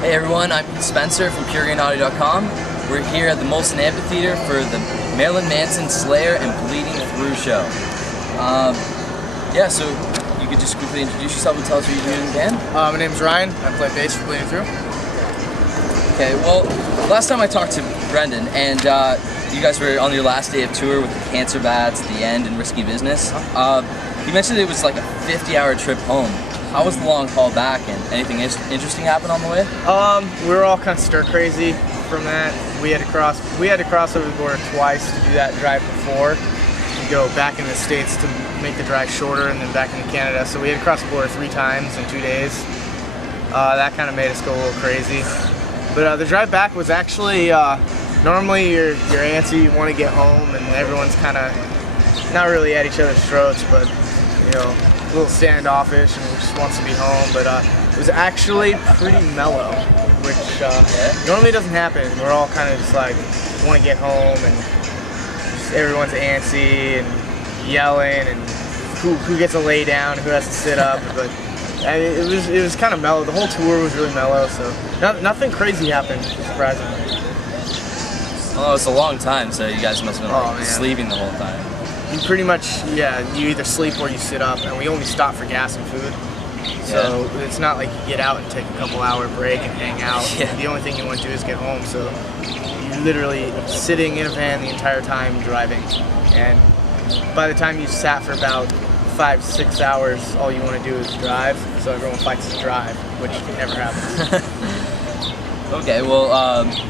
Hey everyone, I'm Spencer from PureGrainAudio.com. We're here at the Molson Amphitheater for the Manson Slayer and Bleeding Through show. Yeah, so you could just quickly introduce yourself and tell us what you're doing in the band? My name's Ryan. I play bass for Bleeding Through. Okay, well, last time I talked to Brendan, and you guys were on your last day of tour with the Cancer Bats, The End, and Risky Business. You mentioned it was like a 50-hour trip home. How was the long haul back, and anything interesting happen on the way? We were all kind of stir crazy from that. We had to cross over the border twice to do that drive before, and go back in the States to make the drive shorter, and then back into Canada. So we had to cross the border 3 times in 2 days. That kind of made us go a little crazy. But the drive back was actually normally you're antsy, you want to get home, and everyone's kind of not really at each other's throats, but you know, a little standoffish and just wants to be home. But it was actually pretty mellow, which normally doesn't happen. We're all kind of just like want to get home, and just everyone's antsy and yelling, and who gets to lay down, who has to sit up. But it was kind of mellow. The whole tour was really mellow, so nothing crazy happened, surprisingly. Well, it's a long time, so you guys must have been like, sleeping the whole time. You pretty much, you either sleep or you sit up, and we only stop for gas and food. So it's not like you get out and take a couple-hour break and hang out. The only thing you want to do is get home, so you're literally sitting in a van the entire time driving. And by the time you sat for about 5-6 hours, all you want to do is drive, so everyone fights to drive, which never happens. Okay, well,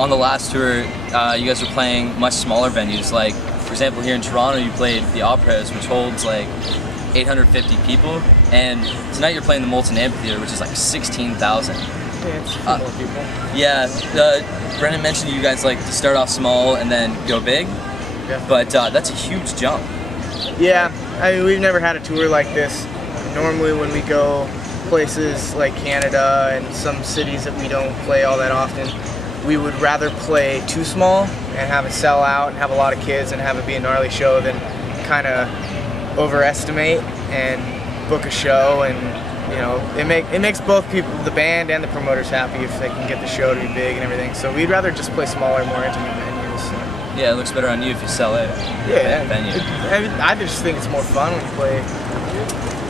on the last tour, you guys were playing much smaller venues. Like, for example, here in Toronto, you played the Operas, which holds like 850 people, and tonight you're playing the Molson Amphitheater, which is like 16,000. Yeah, it's a few more people. Yeah, Brendan mentioned you guys like to start off small and then go big, but that's a huge jump. Yeah, I mean, we've never had a tour like this. Normally when we go places like Canada and some cities that we don't play all that often, we would rather play too small and have it sell out and have a lot of kids and have it be a gnarly show than kind of overestimate and book a show. And you know, it makes both people, the band and the promoters, happy if they can get the show to be big and everything. So we'd rather just play smaller, more intimate venues. So. Yeah, it looks better on you if you sell it. Yeah, venue. I just think it's more fun when you play,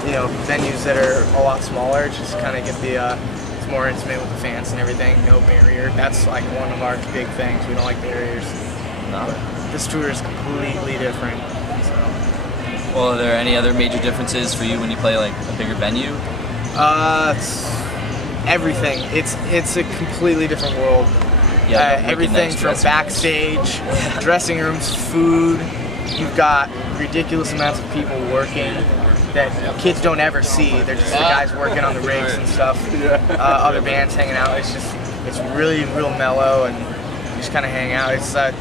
you know, venues that are a lot smaller. Just kind of get the it's more intimate with the fans and everything. No barrier. That's like one of our big things. We don't like barriers. No. But this tour is completely different. So. Well, are there any other major differences for you when you play like a bigger venue? It's everything. It's a completely different world. Yeah, everything nice from backstage, dressing rooms, food. You've got ridiculous amounts of people working that kids don't ever see. They're just the guys working on the rigs and stuff. Other bands hanging out. It's really real mellow, and you just kind of hang out. It's the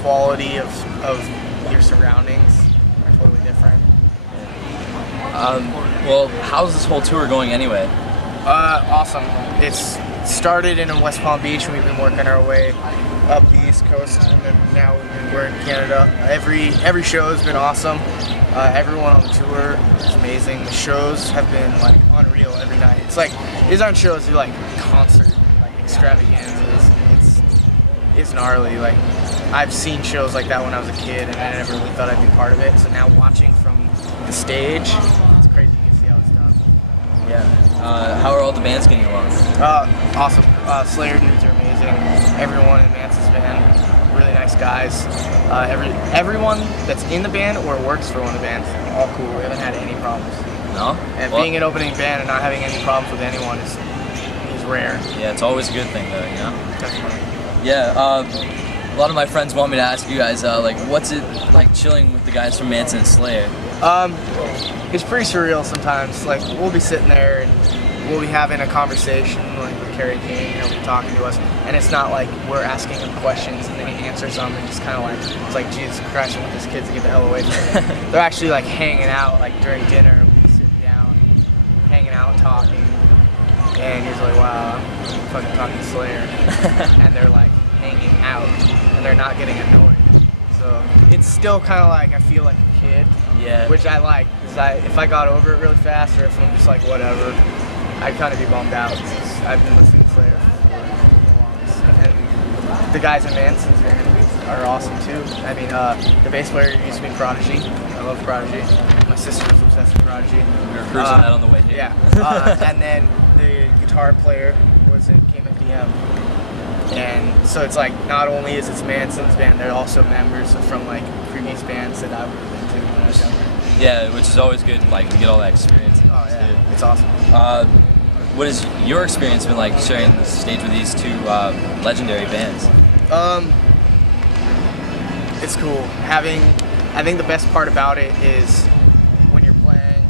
quality of your surroundings are totally different. Well, how's this whole tour going anyway? Awesome. It's started in West Palm Beach, and we've been working our way up the East Coast, and then now we're in Canada. Every show has been awesome. Everyone on the tour is amazing. The shows have been like unreal every night. It's like, these aren't shows, they're like concert, like extravaganzas. It's gnarly. Like, I've seen shows like that when I was a kid, and I never really thought I'd be part of it. So now watching from the stage, it's crazy to see how it's done. Yeah. How are all the bands getting along? Awesome. Slayer dudes are amazing. Everyone in Manson's band, really nice guys. Everyone that's in the band or works for one of the bands, all cool. We haven't had any problems. No? And being an opening band and not having any problems with anyone is rare. Yeah, it's always a good thing though, you know? Definitely. Yeah, a lot of my friends want me to ask you guys, like, what's it like chilling with the guys from Manson Slayer? It's pretty surreal sometimes. Like, we'll be sitting there and we'll be having a conversation, like with Kerry King, and he'll be talking to us, and it's not like we're asking him questions and then he answers them, and just kind of like, it's like, Jesus Christ, I want these kids to get the hell away from me. They're actually like hanging out, like during dinner, we'll be sitting down, hanging out and talking, and he's like, wow, I'm fucking talking Slayer. And they're like hanging out, and they're not getting annoyed. So it's still kind of like, I feel like a kid, which I like, because if I got over it really fast, or if I'm just like whatever, I'd kind of be bummed out, because I've been listening to Slayer for and the guys in Manson's band are awesome too. I mean, the bass player used to be Prodigy. I love Prodigy. My sister was obsessed with Prodigy. We were cruising that on the way here. Yeah. And then the guitar player came in DM. And so it's like, not only is it Manson's band, they're also members from like previous bands that I've been to when I was younger. Yeah, which is always good, like, to get all that experience. Oh yeah, it's awesome. What has your experience been like sharing the stage with these two legendary bands? It's cool. I think the best part about it is when you're playing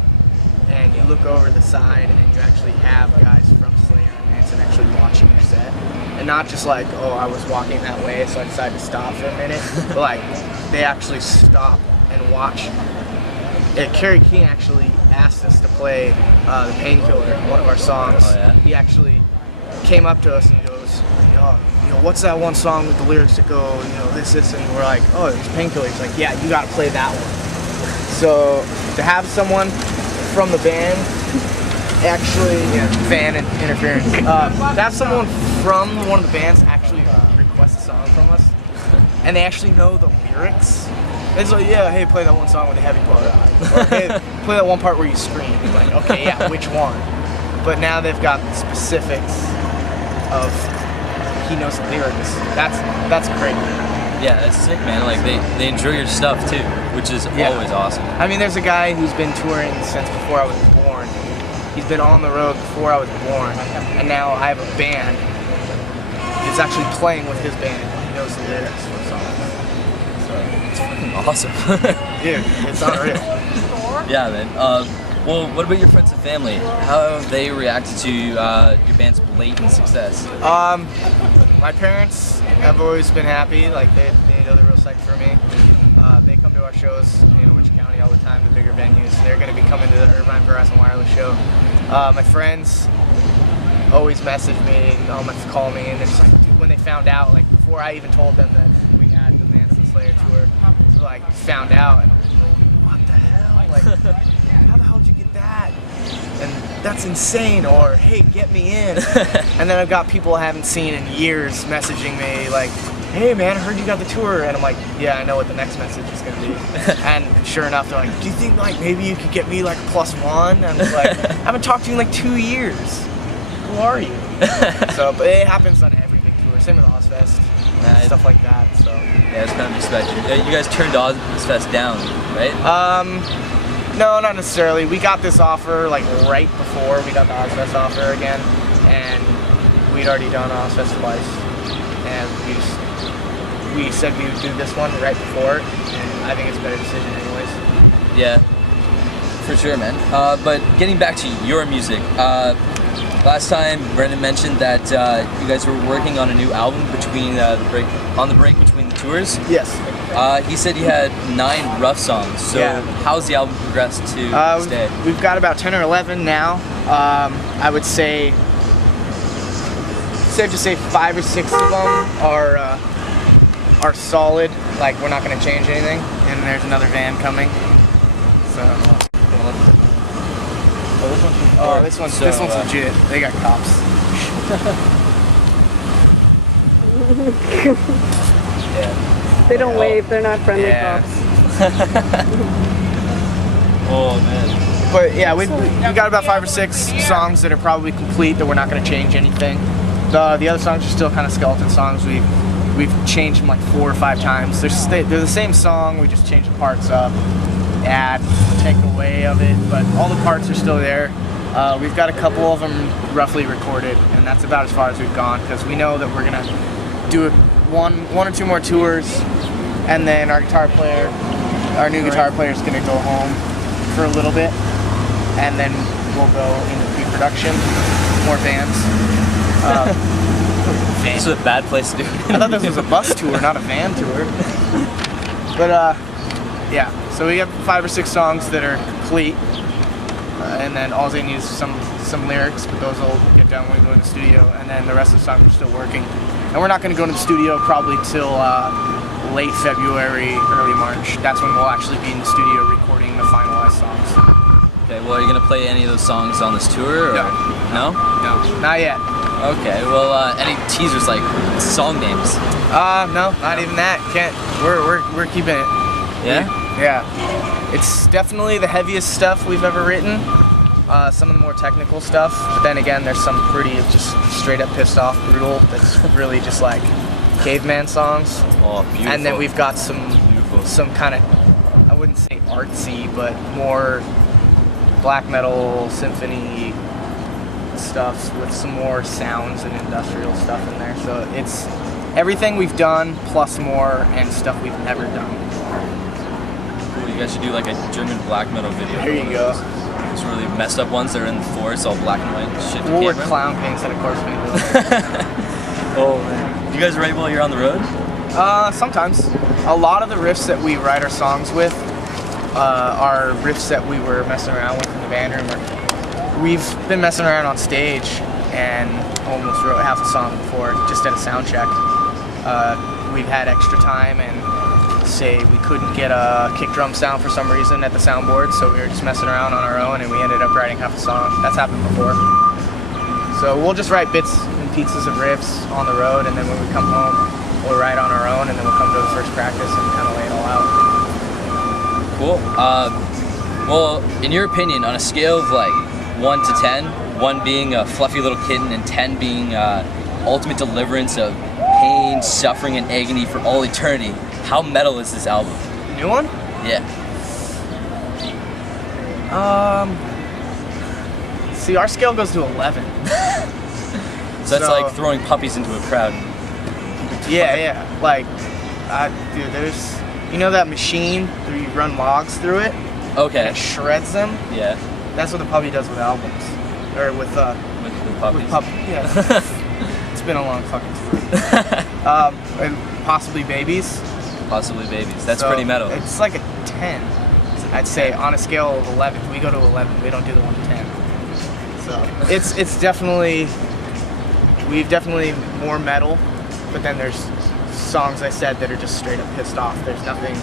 and you look over the side and you actually have guys from Slayer and Manson actually watching your set. And not just like, oh, I was walking that way so I decided to stop for a minute, but like, they actually stop and watch. Kerry King actually asked us to play The Painkiller, one of our songs. Oh, yeah? He actually came up to us and goes, what's that one song with the lyrics that go, this, and we're like, oh, it's Painkiller. He's like, yeah, you gotta play that one. So to have someone from the band actually, fan and interference, to have someone from one of the bands actually request a song from us, and they actually know the lyrics. It's like, yeah, hey, play that one song with a heavy part. Or, hey, play that one part where you scream. You're like, okay, yeah, which one? But now they've got the specifics of, he knows the lyrics. That's great. Yeah, that's sick, man. Like, they enjoy your stuff, too, which is always awesome. I mean, there's a guy who's been touring since before I was born. He's been on the road before I was born. And now I have a band. He's actually playing with his band. He knows the lyrics for songs. It's fucking awesome. Dude, it's unreal. Yeah, man. Well, what about your friends and family? How have they reacted to your band's blatant success? My parents have always been happy. Like, they know they're real psyched for me. They come to our shows in Orange County all the time, the bigger venues. They're going to be coming to the Irvine Verizon Wireless show. My friends always message me, call me, and it's like, dude, when they found out, like, before I even told them that we had the Manson Slayer tour, like, found out, and what the hell? Like, how the hell did you get that? And that's insane, or hey, get me in. And then I've got people I haven't seen in years messaging me like, hey man, I heard you got the tour, and I'm like, yeah, I know what the next message is gonna be. And sure enough, they're like, do you think like maybe you could get me like +1? And I was like, I haven't talked to you in like 2 years. Who are you? So, but it happens on every big tour. Same with Ozfest, stuff like that. So yeah, it's kind of expected. You guys turned Ozfest down, right? No, not necessarily. We got this offer like right before we got the Ozfest offer again, and we'd already done Ozfest twice, and we said we would do this one right before, and I think it's a better decision anyways. Yeah, for sure, man. But getting back to your music, last time Brendan mentioned that you guys were working on a new album between the break between the tours. Yes. He said you had 9 rough songs. So how's the album progressed to this day? We've got about 10 or 11 now. I would say, safe to say 5 or 6 of them are solid. Like, we're not going to change anything. And there's another van coming. So. This one's legit. They got cops. They don't wave. They're not friendly cops. Oh man. But yeah, we got about 5 or 6 songs that are probably complete that we're not going to change anything. The other songs are still kind of skeleton songs. We've changed them like 4 or 5 times. They're the same song. We just change the parts up, add, take away of it, but all the parts are still there. We've got a couple of them roughly recorded, and that's about as far as we've gone because we know that we're gonna do one or 2 more tours, and then our new guitar player is gonna go home for a little bit, and then we'll go into pre-production, more bands. This is a bad place to do it. I thought this was a bus tour, not a van tour. But yeah, so we have 5 or 6 songs that are complete, and then all they need is some lyrics, but those will get done when we go in the studio, and then the rest of the songs are still working. And we're not going to go into the studio probably till late February, early March. That's when we'll actually be in the studio recording the finalized songs. Okay, well, are you going to play any of those songs on this tour? Or? No. No? No, not yet. Okay, well, any teasers like song names? No, not even that. Can't. We're keeping it. Yeah? Yeah. It's definitely the heaviest stuff we've ever written. Some of the more technical stuff, but then again, there's some pretty just straight up pissed off brutal that's really just like caveman songs. Oh, beautiful. And then we've got some Beautiful. kind of, I wouldn't say artsy, but more black metal symphony stuff with some more sounds and industrial stuff in there. So it's everything we've done plus more and stuff we've never done. Cool, you guys should do like a German black metal video. There you go. Those really messed up ones that are in the forest, all black and white shit. We'll wear clown paints and of course we Oh man. Do you guys write while you're on the road? Sometimes. A lot of the riffs that we write our songs with are riffs that we were messing around with in the band room. We've been messing around on stage and almost wrote half a song before, just at a sound check. We've had extra time and say we couldn't get a kick drum sound for some reason at the soundboard, so we were just messing around on our own and we ended up writing half a song. That's happened before. So we'll just write bits and pieces of riffs on the road, and then when we come home, we'll write on our own, and then we'll come to the first practice and kind of lay it all out. Cool. Well, in your opinion, on a scale of like 1 to 10, 1 being a fluffy little kitten and 10 being ultimate deliverance of pain, suffering, and agony for all eternity, how metal is this album? New one? Yeah. See, our scale goes to 11. So that's like throwing puppies into a crowd. Yeah. Like, dude, there's, you know that machine where you run logs through it? Okay. And it shreds them? Yeah. That's what the puppy does with albums. Or with puppies. Yeah. It's been a long fucking tour. And possibly babies. Possibly babies. That's So pretty metal. It's like a 10. I'd say on a scale of 11. We go to 11. We don't do the 1 to 10. So it's definitely, we've definitely more metal, but then there's songs I said that are just straight up pissed off. There's nothing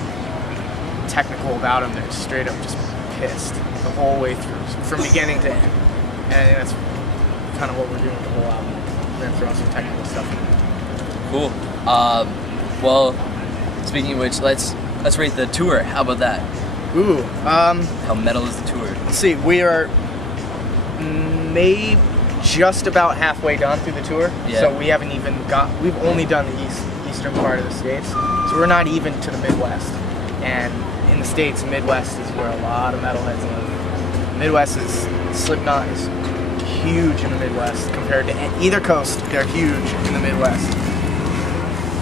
technical about them. They're straight up just pissed the whole way through, from beginning to end. And I think that's kind of what we're doing with the whole album. We're gonna throw some technical stuff in there. Cool. Well, speaking of which, let's rate the tour. How about that? Ooh. How metal is the tour? Let's see. We are maybe just about halfway done through the tour. Yeah. So we haven't even we've only done the eastern part of the States. So we're not even to the Midwest. And in the States, Midwest is where a lot of metalheads live. Midwest is, Slipknot is huge in the Midwest compared to either coast. They're huge in the Midwest.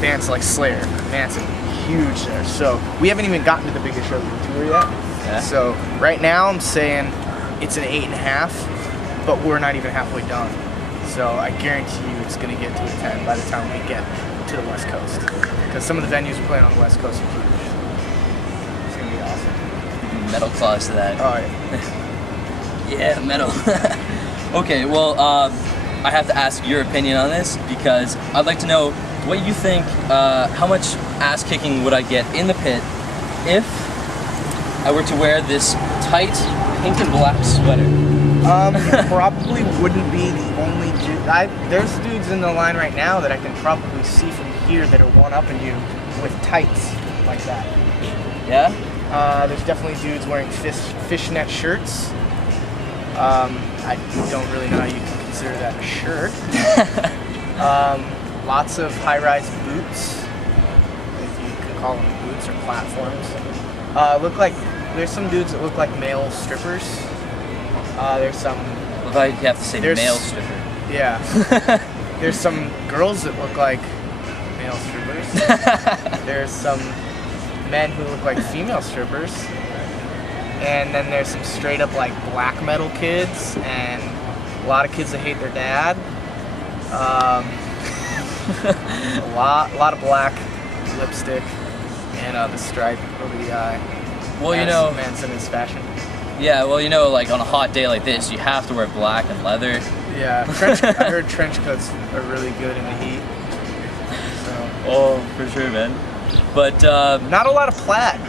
Bands like Slayer, Manson, huge there. So we haven't even gotten to the biggest shows of the tour yet. Yeah. So right now I'm saying it's an 8.5, but we're not even halfway done. So I guarantee you it's gonna get to a 10 by the time we get to the West Coast. Because some of the venues we're playing on the West Coast are huge. It's gonna be awesome. Metal clause to that. Oh yeah. Yeah, metal. Okay, well, I have to ask your opinion on this because I'd like to know what you think, how much ass kicking would I get in the pit if I were to wear this tight pink and black sweater? You probably wouldn't be the only dude. There's dudes in the line right now that I can probably see from here that are one-upping you with tights like that. Yeah? There's definitely dudes wearing fishnet shirts. I don't really know how you can consider that a shirt. Lots of high-rise boots, if you can call them boots or platforms. Look like there's some dudes that look like male strippers. There's some. Well, I have to say male stripper. Yeah. There's some girls that look like male strippers. There's some men who look like female strippers. And then there's some straight up like black metal kids and a lot of kids that hate their dad. A lot of black lipstick and the stripe over the eye. Well, you know, Manson is fashion. Yeah, well, you know, like on a hot day like this, you have to wear black and leather. Yeah, I heard trench coats are really good in the heat. So. Oh, for sure, man. But not a lot of plaid.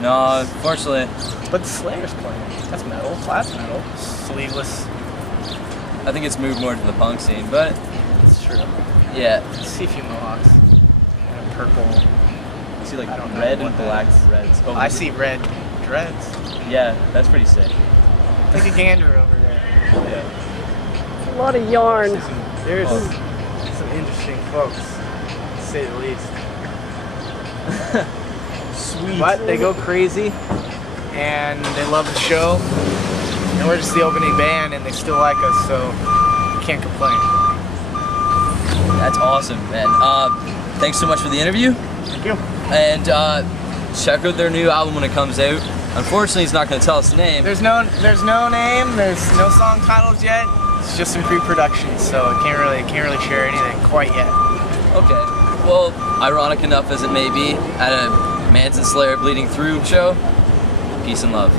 No, unfortunately. But Slayer's playing. That's metal. Plaid's metal. Sleeveless I think it's moved more to the punk scene, but It's true. yeah. I see a few mohawks. And a purple. I see like I don't know red what and that black is. reds. Oh, I see red dreads. Yeah, that's pretty sick. Like a gander over there. Yeah. A lot of yarn. There's Oh. some interesting folks, to say the least. Sweet. But they go crazy, and they love the show, and we're just the opening band, and they still like us, so can't complain. That's awesome, man. Thanks so much for the interview. Thank you. And check out their new album when it comes out. Unfortunately, he's not going to tell us the name. There's no name, there's no song titles yet. It's just in pre-production, so I can't really share anything quite yet. Okay. Well, ironic enough as it may be, at a Manson Slayer Bleeding Through show, peace and love.